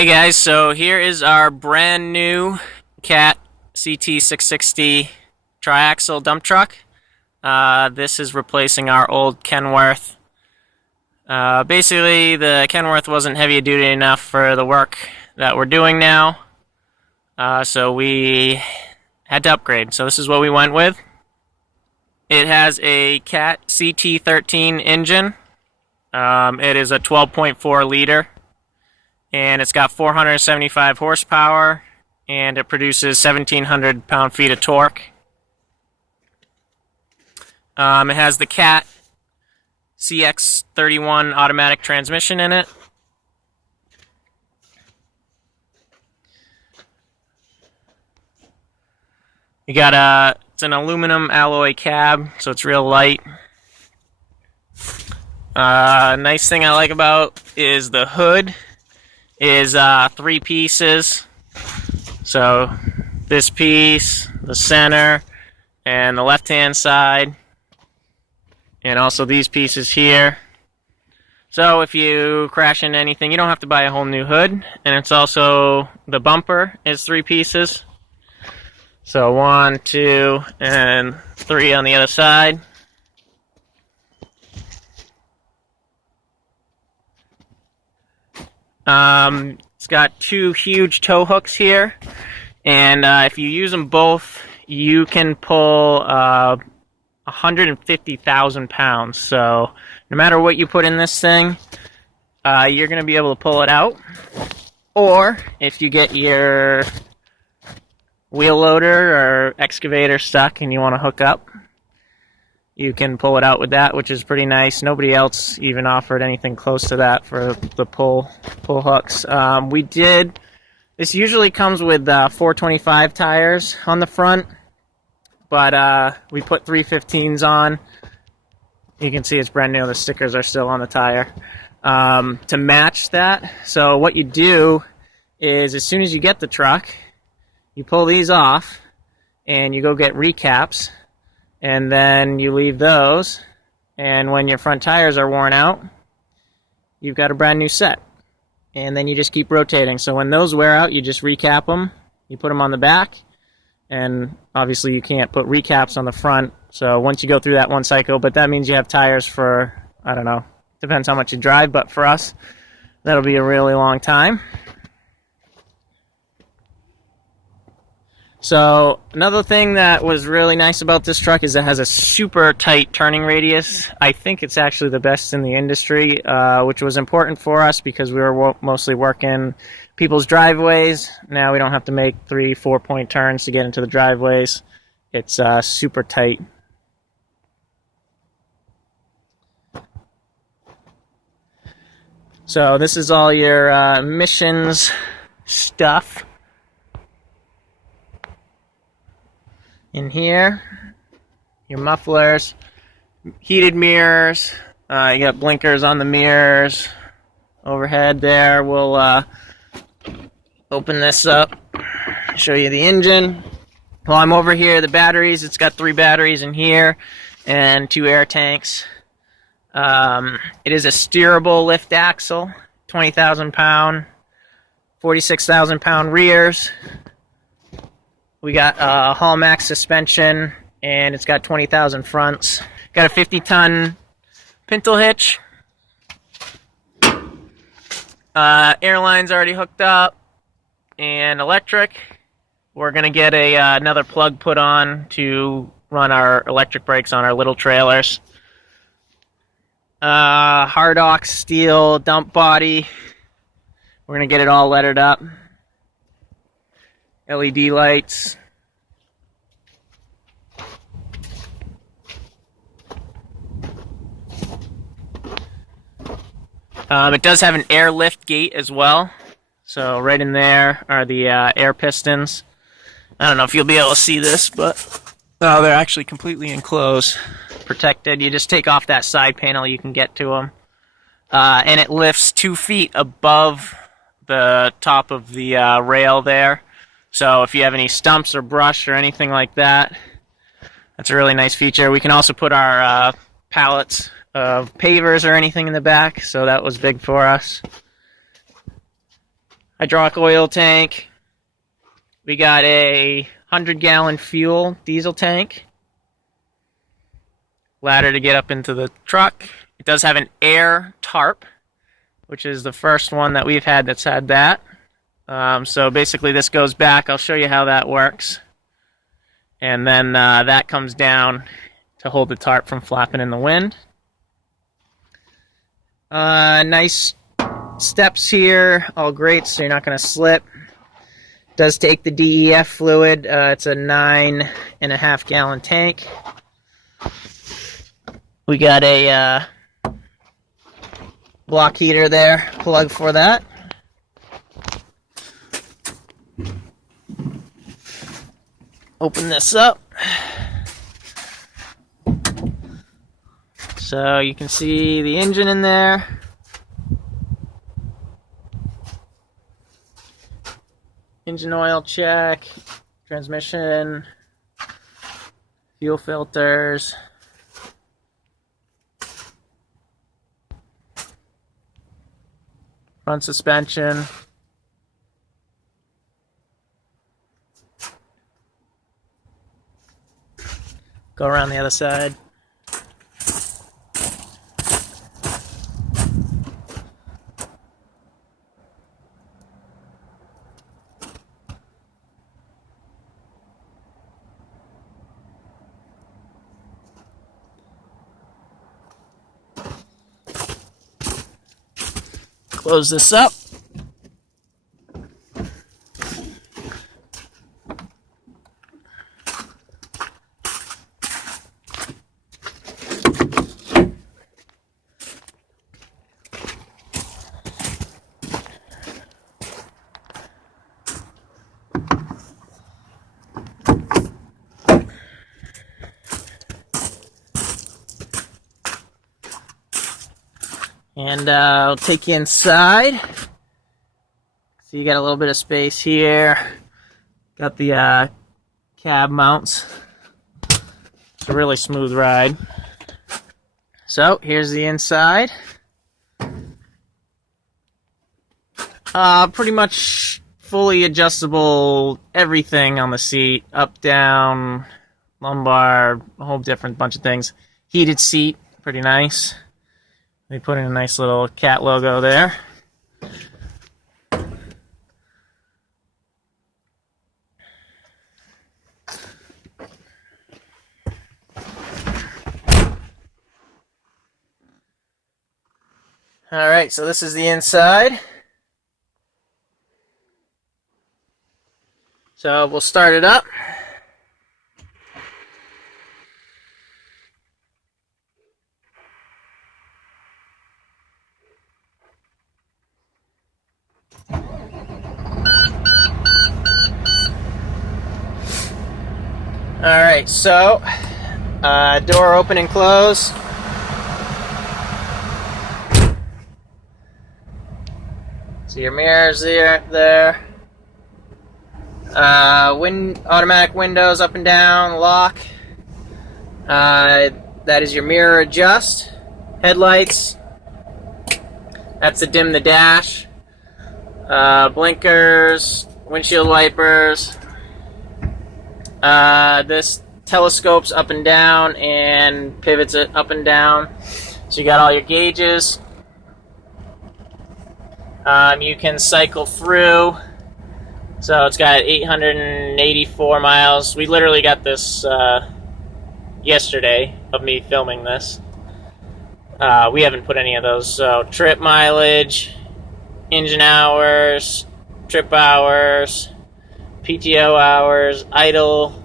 Hey guys, so here is our brand new Cat CT660 triaxle dump truck. This is replacing our old Kenworth. Basically, the Kenworth wasn't heavy duty enough for the work that we're doing now, so we had to upgrade. So this is what we went with. It has a Cat CT13 engine. It is a 12.4 liter. And it's got 475 horsepower, and it produces 1,700 pound-feet of torque. It has the Cat CX31 automatic transmission in it. It's an aluminum alloy cab, so it's real light. Nice thing I like about is the hood is 3 pieces. So this piece, the center, and the left-hand side, and also these pieces here. So if you crash into anything, you don't have to buy a whole new hood. And it's also, the bumper is 3 pieces. So 1, 2, and 3 on the other side. It's got 2 huge tow hooks here, and if you use them both, you can pull 150,000 pounds. So no matter what you put in this thing, you're going to be able to pull it out. Or if you get your wheel loader or excavator stuck and you want to hook up, you can pull it out with that, which is pretty nice. Nobody else even offered anything close to that for the pull hooks. This usually comes with 425 tires on the front, but we put 315s on. You can see it's brand new. The stickers are still on the tire. To match that, so what you do is as soon as you get the truck, you pull these off and you go get recaps. And then you leave those, and when your front tires are worn out, you've got a brand new set. And then you just keep rotating. So when those wear out, you just recap them, you put them on the back, and obviously you can't put recaps on the front. So once you go through that one cycle, but that means you have tires for, I don't know, depends how much you drive, but for us, that'll be a really long time. So another thing that was really nice about this truck is it has a super tight turning radius. I think it's actually the best in the industry, which was important for us because we were mostly working people's driveways. Now we don't have to make 3-4 point turns to get into the driveways. It's super tight. So this is all your emissions stuff. In here, your mufflers, heated mirrors, you got blinkers on the mirrors, overhead there. We'll open this up, show you the engine. While I'm over here, the batteries, it's got 3 batteries in here and 2 air tanks. It is a steerable lift axle, 20,000 pound, 46,000 pound rears. We got Hall Max suspension, and it's got 20,000 fronts. Got a 50-ton pintle hitch. Airline's already hooked up, and electric. We're going to get another plug put on to run our electric brakes on our little trailers. Hard ox steel dump body. We're going to get it all lettered up. LED lights. It does have an Airlift Gate as well. So right in there are the air pistons. I don't know if you'll be able to see this, but they're actually completely enclosed, protected. You just take off that side panel, you can get to them. And it lifts 2 feet above the top of the rail there. So if you have any stumps or brush or anything like that, that's a really nice feature. We can also put our pallets of pavers or anything in the back, so that was big for us. hydraulic oil tank. We got a 100-gallon fuel diesel tank. Ladder to get up into the truck. It does have an air tarp, which is the first one that we've had that's had that. So basically this goes back. I'll show you how that works. And then that comes down to hold the tarp from flapping in the wind. Nice steps here, all great, so you're not going to slip. Does take the DEF fluid. It's a 9.5 gallon tank. We got a block heater there, plug for that. Open this up. So you can see the engine in there. Engine oil check, transmission, fuel filters. Front suspension. Go around the other side. Close this up. And I'll take you inside. So you got a little bit of space here. Got the cab mounts. It's a really smooth ride. So here's the inside. Pretty much fully adjustable everything on the seat. Up, down, lumbar, a whole different bunch of things. Heated seat, pretty nice. They put in a nice little cat logo there. Alright, so this is the inside. So we'll start it up. Alright, so door open and close. See your mirrors there. Automatic windows up and down, lock. That is your mirror adjust. Headlights. That's to dim the dash. Blinkers, windshield wipers. This telescopes up and down and pivots it up and down. So you got all your gauges. You can cycle through. So it's got 884 miles. We literally got this yesterday of me filming this. We haven't put any of those. So trip mileage, engine hours, trip hours, PTO hours, idle,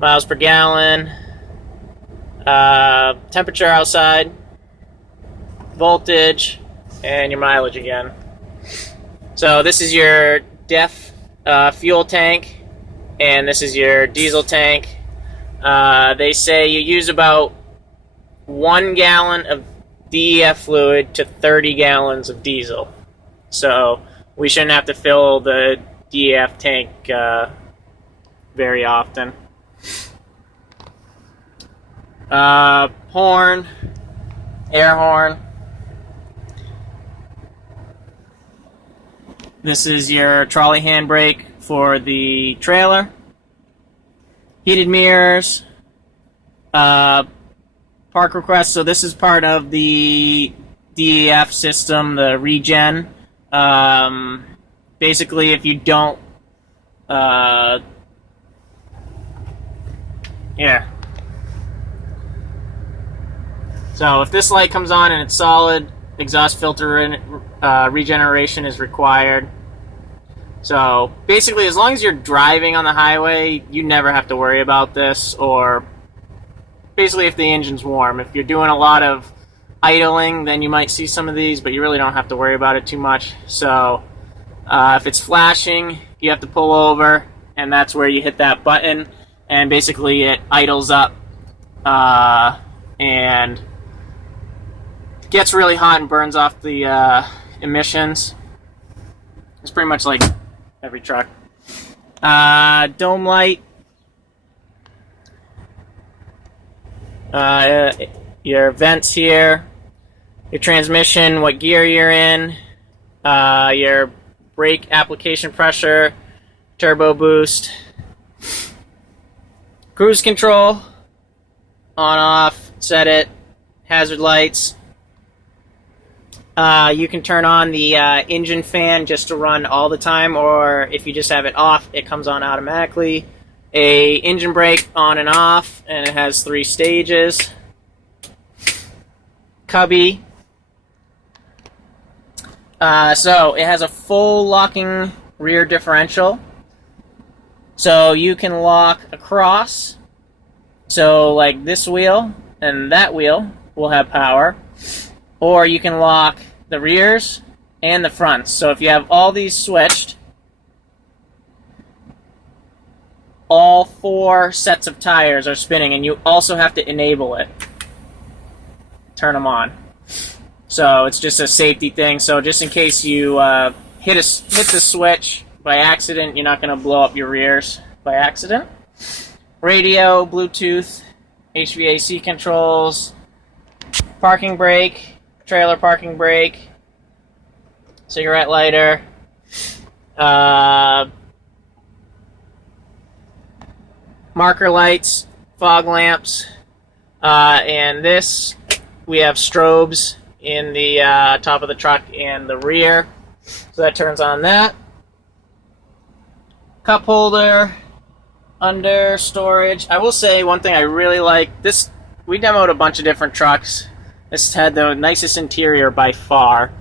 miles per gallon, temperature outside, voltage, and your mileage again. So this is your DEF fuel tank, and this is your diesel tank. They say you use about 1 gallon of DEF fluid to 30 gallons of diesel. So we shouldn't have to fill the DEF tank very often. Horn, air horn. This is your trolley handbrake for the trailer. Heated mirrors. Park request. So this is part of the DEF system, the regen. Basically, if you don't, yeah. So if this light comes on and it's solid, exhaust filter regeneration is required. So basically, as long as you're driving on the highway, you never have to worry about this, or basically if the engine's warm. If you're doing a lot of idling, then you might see some of these, but you really don't have to worry about it too much. So if it's flashing, you have to pull over, and that's where you hit that button, and basically it idles up and gets really hot and burns off the emissions. It's pretty much like every truck. Dome light. Your vents here. Your transmission, what gear you're in. Your brake application pressure. Turbo boost. Cruise control. On, off, set it. Hazard lights. You can turn on the engine fan just to run all the time, or if you just have it off, it comes on automatically. A engine brake on and off, and it has 3 stages. Cubby. So it has a full locking rear differential. So you can lock across. So like this wheel and that wheel will have power. Or you can lock the rears and the fronts. So if you have all these switched, all 4 sets of tires are spinning, and you also have to enable it. Turn them on. So it's just a safety thing. So just in case you hit the switch by accident, you're not going to blow up your rears by accident. Radio, Bluetooth, HVAC controls, parking brake, trailer parking brake, cigarette lighter, marker lights, fog lamps, and this, we have strobes in the top of the truck and the rear, so that turns on that. Cup holder, under storage. I will say one thing I really like, this, we demoed a bunch of different trucks. This had the nicest interior by far.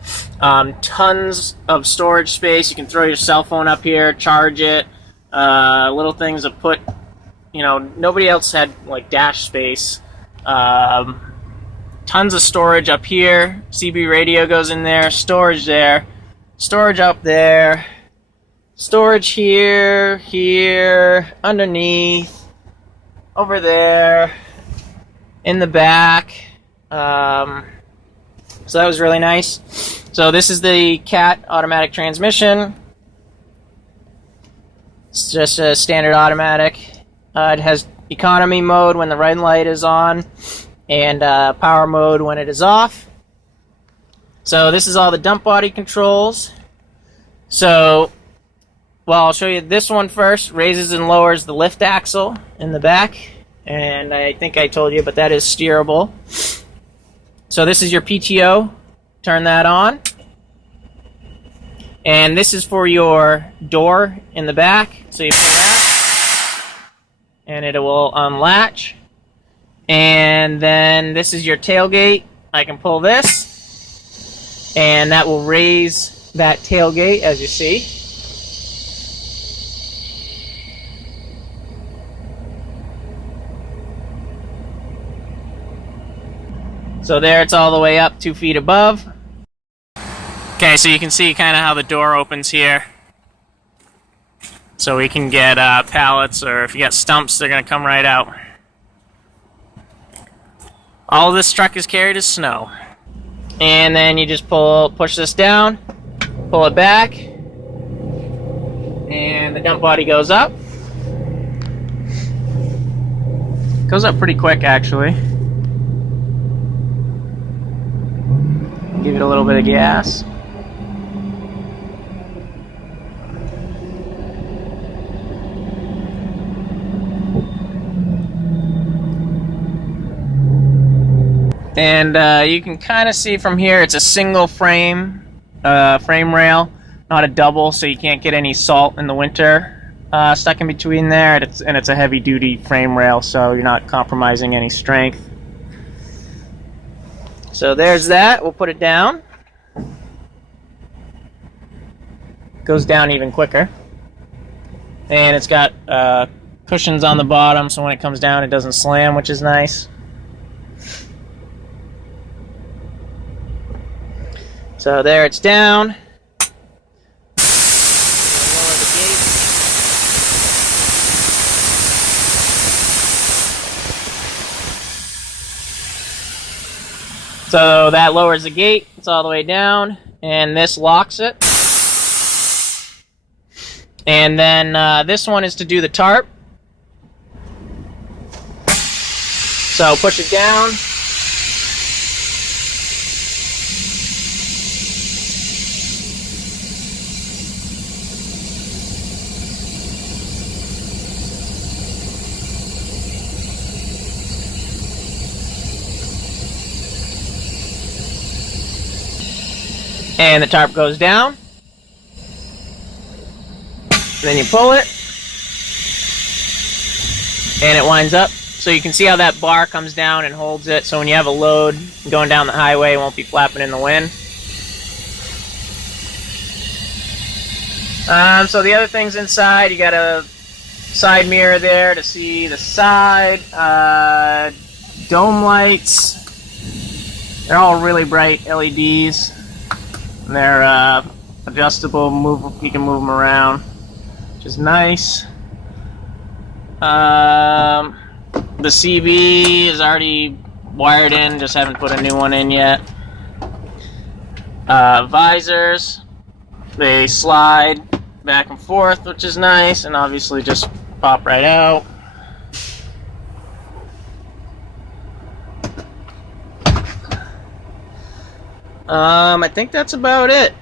Tons of storage space. You can throw your cell phone up here, charge it. Little things to put, nobody else had like dash space. Tons of storage up here. CB radio goes in there. Storage there. Storage up there. Storage here, here, underneath, over there, in the back. So that was really nice. So this is the CAT automatic transmission. It's just a standard automatic. It has economy mode when the red light is on, and power mode when it is off. So this is all the dump body controls. So, well, I'll show you this one first. Raises and lowers the lift axle in the back. And I think I told you, but that is steerable. So this is your PTO. Turn that on. And this is for your door in the back. So you pull that, and it will unlatch. And then this is your tailgate. I can pull this, and that will raise that tailgate, as you see. So there, it's all the way up 2 feet above. Okay, so you can see kind of how the door opens here. So we can get pallets, or if you got stumps, they're going to come right out. All this truck is carried is snow. And then you just push this down, pull it back, and the dump body goes up. Goes up pretty quick, actually. Give it a little bit of gas. And you can kind of see from here it's a single frame rail, not a double, so you can't get any salt in the winter stuck in between there. And it's a heavy-duty frame rail, so you're not compromising any strength. So there's that. We'll put it down. Goes down even quicker. And it's got cushions on the bottom, so when it comes down it doesn't slam, which is nice. So there it's down. Lower the gate. So that lowers the gate. It's all the way down, and this locks it. And then this one is to do the tarp. So push it down. And the tarp goes down. And then you pull it. And it winds up. So you can see how that bar comes down and holds it. So when you have a load going down the highway, it won't be flapping in the wind. So the other things inside, you got a side mirror there to see the side. Dome lights. They're all really bright LEDs. They're adjustable, you can move them around, which is nice. The CB is already wired in, just haven't put a new one in yet. Visors, they slide back and forth, which is nice, and obviously just pop right out. I think that's about it.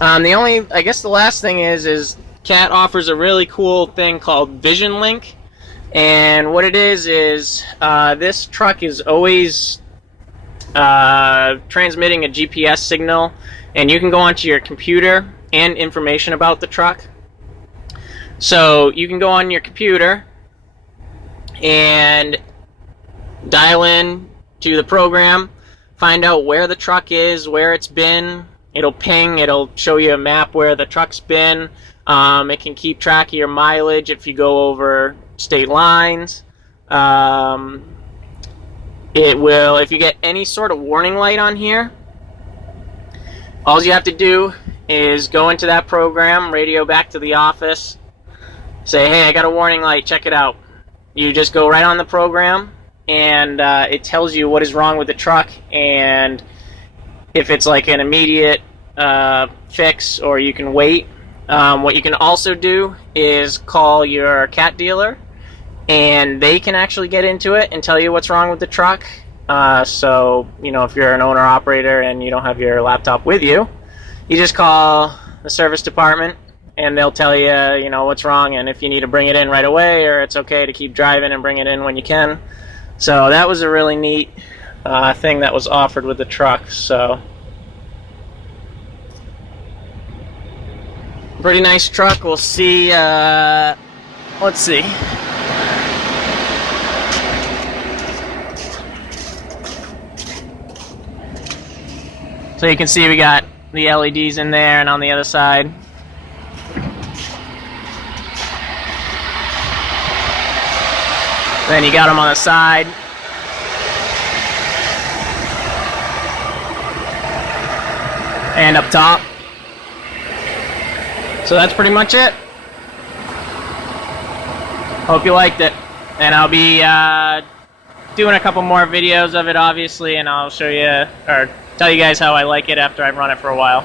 I guess the last thing is CAT offers a really cool thing called Vision Link, and what it is this truck is always transmitting a GPS signal, and you can go onto your computer and information about the truck. So you can go on your computer and dial in to the program, find out where the truck is, where it's been. It'll ping, it'll show you a map where the truck's been. It can keep track of your mileage if you go over state lines. It will, if you get any sort of warning light on here, all you have to do is go into that program, radio back to the office, say, hey, I got a warning light, check it out. You just go right on the program, and it tells you what is wrong with the truck, and if it's like an immediate fix or you can wait. What you can also do is call your CAT dealer, and they can actually get into it and tell you what's wrong with the truck. So, you know, if you're an owner-operator and you don't have your laptop with you, you just call the service department, and they'll tell you, you know, what's wrong and if you need to bring it in right away or it's okay to keep driving and bring it in when you can. So that was a really neat thing that was offered with the truck. So pretty nice truck. We'll see. Let's see. So you can see we got the LEDs in there and on the other side. Then you got them on the side. And up top. So that's pretty much it. Hope you liked it. And I'll be doing a couple more videos of it, obviously, and I'll show you, or tell you guys how I like it after I've run it for a while.